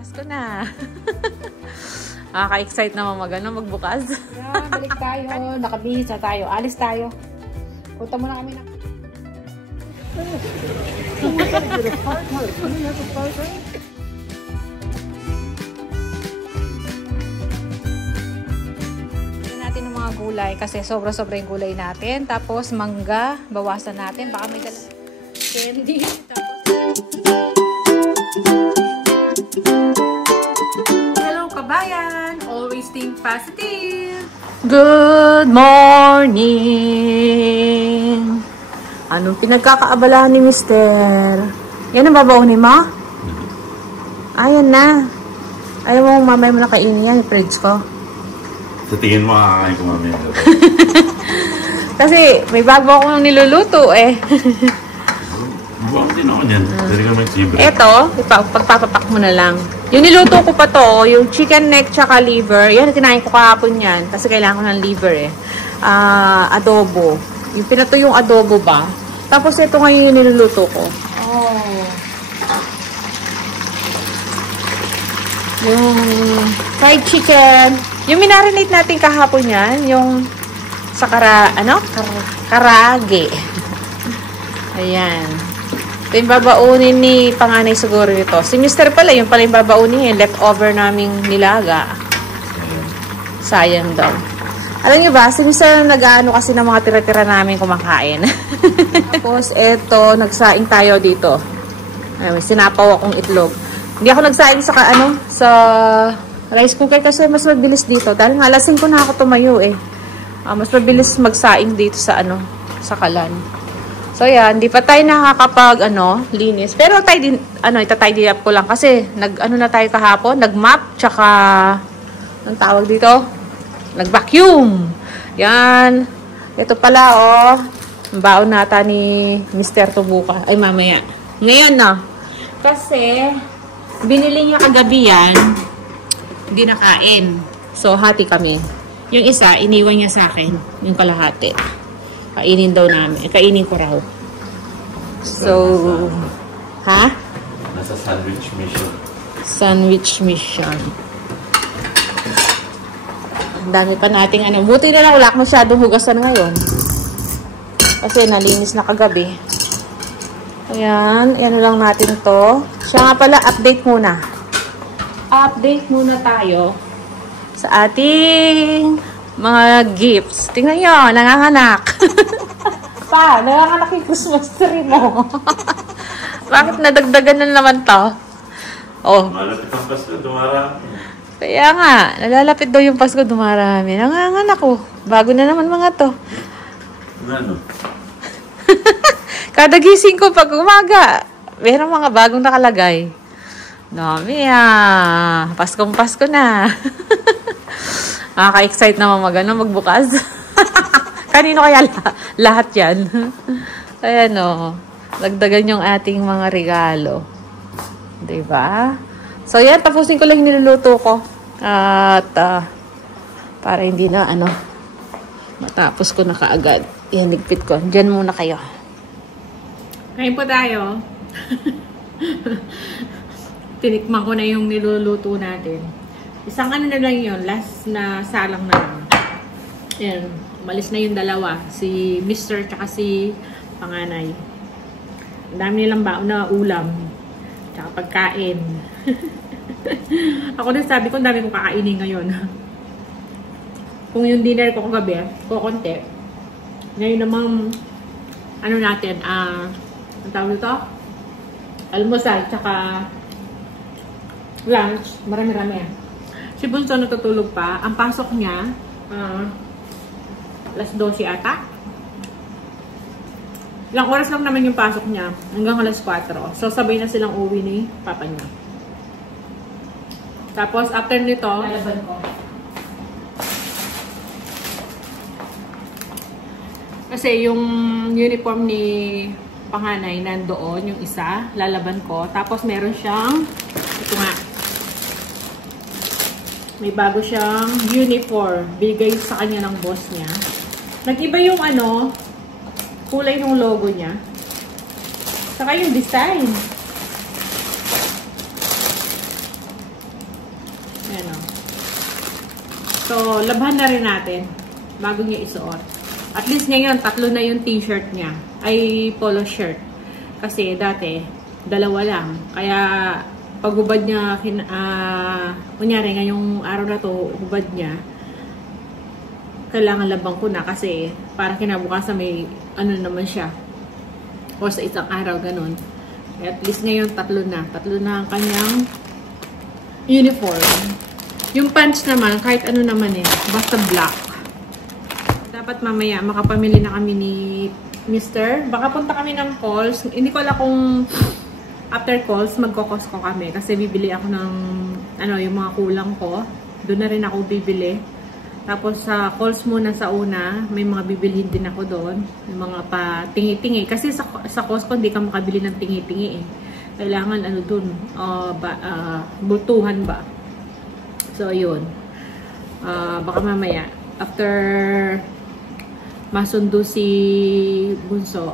Pasko na. Nakaka-excite naman magbukas. Yeah, balik tayo. Nakabihis na tayo. Alis tayo. Punta muna kami na. Natin ng mga gulay kasi sobra-sobra yung gulay natin. Tapos mangga, bawasan natin. Baka may dala candy. Hello kabayan! Always think positive! Good morning! Anong pinagkakaabalahan ni Mister? Yan ang babaunin mo? Ayan na. Ayaw mo mamaya mo na kainin yan, fridge ko. Sa tingin mo, kakain ko mamaya. Kasi may bago akong niluluto eh. Buwak din ako niyan. Dari ka mag-libre. Eto, pagpapapak mo na lang. Yung niluto ko pa to, yung chicken neck tsaka liver, yan, kinain ko kahapon yan. Kasi kailangan ko ng liver eh. Adobo. Yung pinatuyong adobo ba? Tapos ito ngayon yung niluluto ko. Oh. Yung fried chicken. Yung minarinate natin kahapon yan, yung sa karage. Ayan. Ito yung babaunin ni panganay siguro ito. Si Mr. pala, yung pala yung babaunin, leftover naming nilaga. Sayang daw. Alam nyo ba, si Mr. nag-ano kasi ng mga tira-tira namin kumakain. Tapos eto, nagsaing tayo dito. Ay, may sinapaw akong itlog. Hindi ako nagsaing sa rice cooker kasi mas mabilis dito. Dahil nga, lasing ko na ako tumayo eh. Mas mabilis magsaing dito sa sa kalan. So yan, hindi pa tayo nakakapag linis. Pero tayo din itatidy up ko lang kasi na tayo kahapon, nag-mop tsaka ang tawag dito, nag-vacuum. Yan. Ito pala ang baon nata ni Mr. Tubuka. Ay mamaya. Ngayon na. Kasi binili niya kagabi yan, hindi nakain. So hati kami. Yung isa iniwan niya sa akin, yung kalahati. Kainin daw namin. Kainin ko raw. So, ha? Nasa sandwich mission. Sandwich mission. Ang dami pa nating buti na lang wala akong masyadong hugasan ngayon. Kasi nalinis na kagabi. Ayan. Ayan lang natin to. Siya nga pala, update muna. Update muna tayo sa ating mga gifts. Tingnan nyo, nanganganak. Pa, nanganganak yung Christmas tree mo. Bakit nadagdagan na naman to? Oh. Malapit ang Pasko, dumarami. Kaya nga, nalalapit daw yung Pasko, dumarami. Nanganganak ko. Bago na naman mga to. Ano? Kada gising ko pag umaga, meron mga bagong nakalagay. Dami Paskong Pasko na. Nakaka-excite naman magbukas. Kanino kaya lahat yan? Ayan dagdagan yung ating mga regalo. Diba? So yan, tapusin ko lang yung niluluto ko. At para hindi na matapos ko na kaagad. Yan, ligpit ko. Diyan muna kayo. Kain po tayo. Tinikman ko na yung niluluto natin. Isang na lang yun. Last na salang na lang. Ayan. Umalis na yung dalawa. Si Mr. tsaka si panganay. Ang dami nilang baon na ulam. Tsaka pagkain. Ako din sabi ko, ang dami kong kakainin ngayon. Kung yung dinner ko kagabi, kukunti. Ngayon namang, natin, ang tawag nito? Almusal, tsaka lunch. Marami-rami. Si Bunso natutulog pa. Ang pasok niya, alas 12 ata. Ilang oras lang naman yung pasok niya. Hanggang alas 4. So, sabay na silang uwi ni papa niya. Tapos, after nito, lalaban ko. Kasi yung uniform ni panganay nandoon, yung isa, lalaban ko. Tapos, meron siyang, ito nga, may bago siyang uniform. Bigay sa kanya ng boss niya. Nag-iba yung kulay ng logo niya. Saka yung design. Ayan o. So, labhan na rin natin bago niya isuot. At least ngayon, 3 na yung t-shirt niya. Ay, polo shirt. Kasi dati, 2 lang. Kaya, pag hubad niya, kunyari, ngayong araw na to, hubad niya, kailangan labang ko na kasi para kinabukasan may ano naman siya. O sa isang araw, ganun. At least ngayon, 3 na. 3 na ang kanyang uniform. Yung pants naman, kahit ano naman basta black. Dapat mamaya, makapamili na kami ni Mr. Baka punta kami ng Coles. Hindi ko alam kung after Coles, magko-Costco kami. Kasi bibili ako ng, yung mga kulang ko. Doon na rin ako bibili. Tapos sa Coles muna sa una, may mga bibilihin din ako doon. Yung mga pa-tingi-tingi. Kasi sa Costco, hindi ka makabili ng tingi-tingi Kailangan doon, bultuhan ba. So, yun. Baka mamaya, after masundo si Bunso,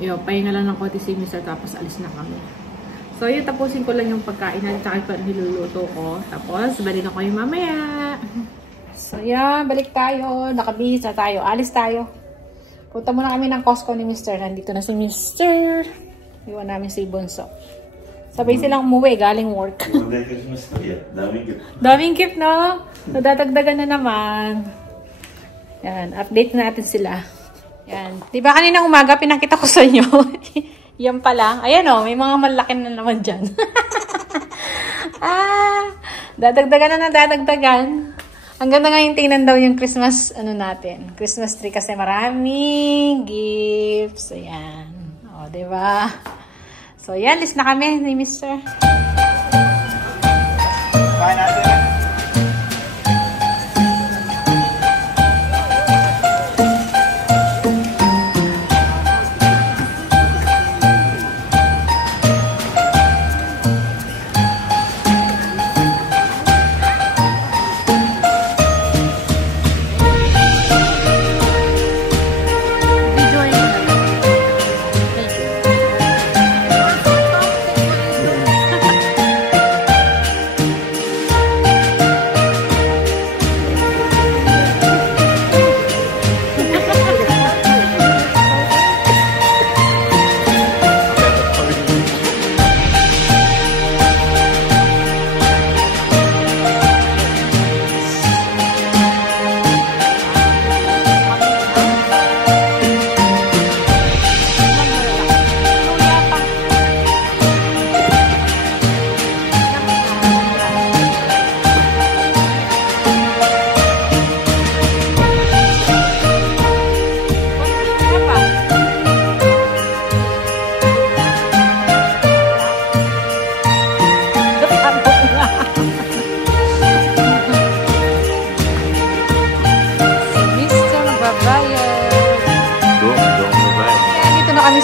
pahinga lang ng konti si Mr. tapos alis na kami. So, yun, tapusin ko lang yung pagkain na kahit pa niluluto ko. Tapos, balik na ko yung mamaya. So, yan. Balik tayo. Nakabihis na tayo. Alis tayo. Punta muna kami ng Costco ni Mr. Nandito na si Mr. Iwan namin si Bunso. Sabay silang umuwi, galing work. Daming gift, no? Nadadagdagan na naman. Yan, update natin sila. Yan. Diba kanina umaga, pinakita ko sa inyo. Yan pa lang. Ayan o, may mga malaki na naman dyan. Dadagdagan na dadagdagan. Ang ganda nga yung tingnan daw yung Christmas, natin. Christmas tree kasi maraming gifts. Ayan. O, diba? So, yan. List na kami ni Mr. Kain natin.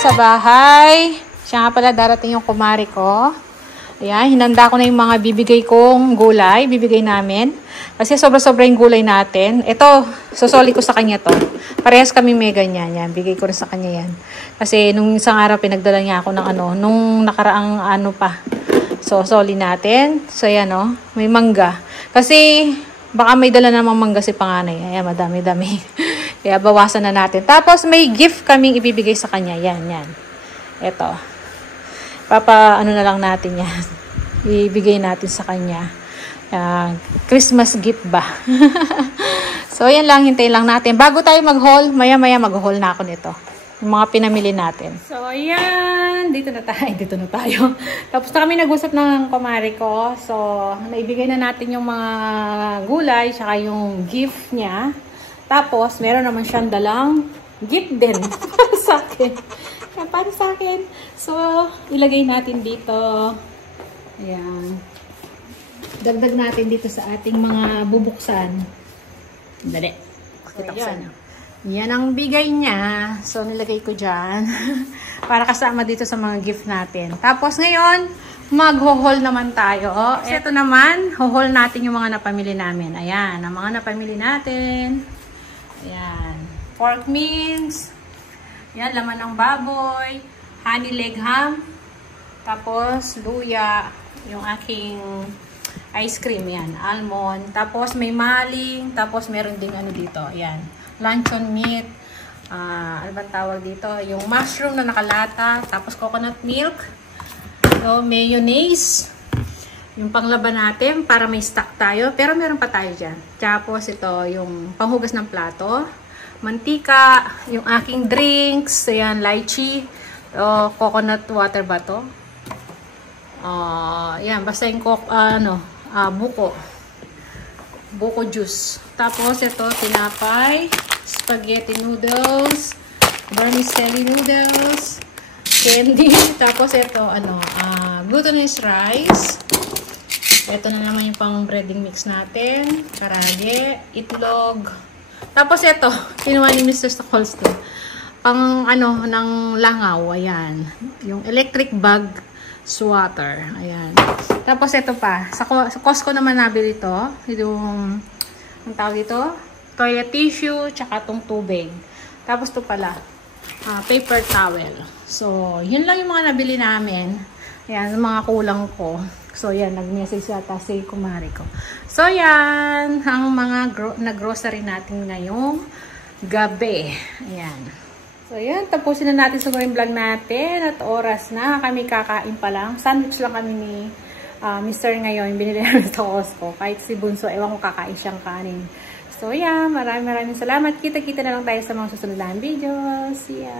Sa bahay. Siya nga pala darating yung kumari ko. Ayan, hinanda ko na yung mga bibigay kong gulay. Bibigay namin. Kasi sobra-sobra yung gulay natin. Ito, susoli ko sa kanya to. Parehas kami may ganyan. Yan, bigay ko rin sa kanya yan. Kasi nung isang araw pinagdala niya ako ng nung nakaraang pa. So, soli natin. So, yan may mangga. Kasi, baka may dala namang mangga si panganay. Ayan, madami-dami. Kaya bawasan na natin. Tapos may gift kaming ibibigay sa kanya. Yan. Ito. Na lang natin yan. Ibigay natin sa kanya. Christmas gift ba? So, yan lang. Hintayin lang natin. Bago tayo mag-haul, maya-maya mag-haul na ako nito. Yung mga pinamili natin. So, ayan. Dito na tayo. Tapos na kami nag-usap ng kumari ko. So, naibigay na natin yung mga gulay, saka yung gift niya. Tapos, meron naman siyang dalang gift din para sa akin. So, ilagay natin dito. Ayan. Dagdag natin dito sa ating mga bubuksan. Dali. So, yan ang bigay niya. So, nilagay ko dyan. Para kasama dito sa mga gift natin. Tapos, ngayon, mag-haul naman tayo. Ito naman, haul natin yung mga napamili namin. Ayan, ang mga napamili natin. Ayan. Pork mince. Yan, laman ng baboy. Honey leg ham. Tapos, luya. Yung aking ice cream, yan, almond. Tapos may maling, tapos meron ding ano dito, yan, luncheon meat. Ano ba tawag dito? Yung mushroom na nakalata, tapos coconut milk. So, mayonnaise. Yung panglaban natin para may stock tayo. Pero meron pa tayo dyan. Tapos ito, yung panghugas ng plato. Mantika. Yung aking drinks. Ayan, lychee. Coconut water ba to? Yan, basta yung buko. Buko juice. Tapos ito, tinapay. Spaghetti noodles. Vermicelli noodles. Candy. Tapos ito, glutinous rice. Ito na naman yung pang breading mix natin. Karage, itlog. Tapos ito, kinuha ni Mr. Stockholz to. Pang ng langaw. Ayan. Yung electric bag swatter. Ayan. Tapos ito pa. Sa Costco naman nabili ito. Yung, ang tawag dito, toilet tissue, tsaka tong tubig. Tapos ito pala, paper towel. So, yun lang yung mga nabili namin. Ayan, yung mga kulang ko. So, yan, nag-message yata si kumari ko. So, yan, ang mga na-grocery natin ngayong gabi. Ayan. So, yan, tapusin na natin siguro yung vlog natin. At oras na, kami kakain pa lang. Sandwich lang kami ni Mr. ngayon. Binili namin sa Costco. Kahit si Bunso, ewan ko kakain siyang kanin. So, yan, maraming salamat. Kita-kita na lang tayo sa mga susunod na videos. See ya!